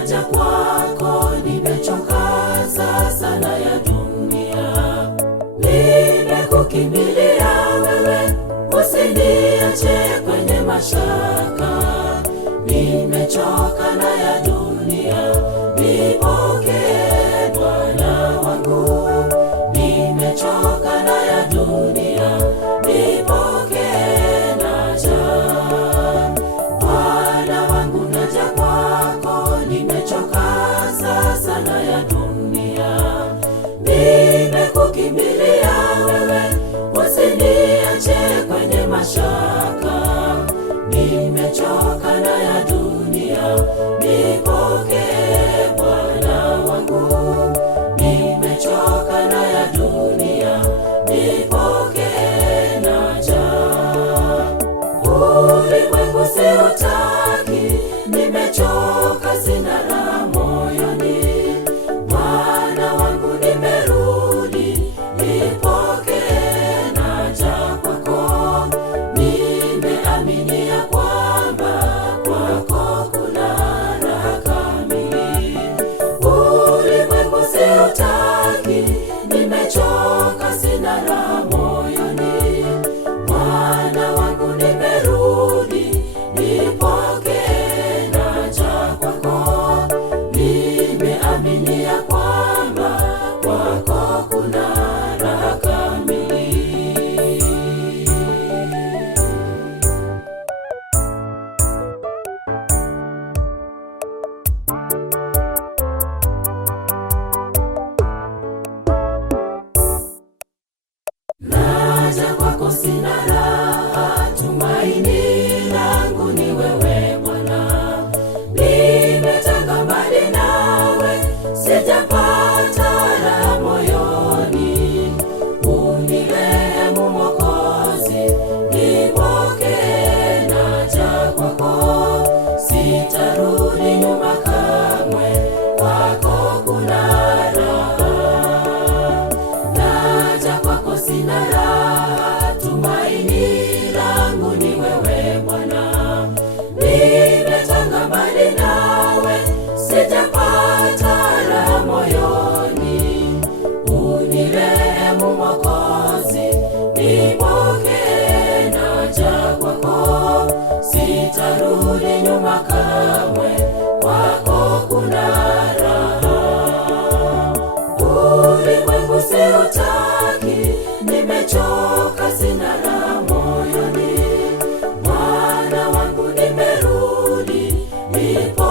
naja kwako, nimechoka sasa na ya dunia. Nimekukimbilia wewe, usiniache kwenye mashaka. Nimechoka na ya dunia, nipokee Bwana wangu. Nimechoka na ya dunia, nipokee, naja. Bwana wangu naja kwako, nimechoka sasa na ya dunia. Nimekukimbilia wewe, usiniache kwenye mashaka. Nimechoka na ya dunia, nipokee Bwana wangu. Nimechoka na ya dunia, nipokee, naja. Ulimwengu siutaki, nimechoka, sina raha moyoni. Bwana wangu nimerudi, nipokee, naja kwako. Nimeamini ya kwamba kwako kuna raha kamili. Ulimwengu siutaki, nimechoka, sina raha moyoni. Bwana wangu nimerudi, nipokee, naja kwako. Nimeamini ya kwamba kwako kuna raha kamili. Naja kwako, sina raha, tumaini langu ni wewe Bwana. Nimetanga mbali nawe, sijapata raha moyoni. Unirehemu Mwokozi, nipokee, naja kwako. Sitarudi nyuma kamwe, kwako kuna raha. Naja kwako, sina raha, tumaini langu ni wewe Bwana. Nimetanga mbali nawe, sijapata raha moyoni. Unirehemu Mwokozi, nipokee, naja kwako. Sitarudi nyuma kamwe, kwako kuna raha. Ulimwengu siutaki, nimechoka, sina raha moyoni. Bwana wangu nimerudi, nipo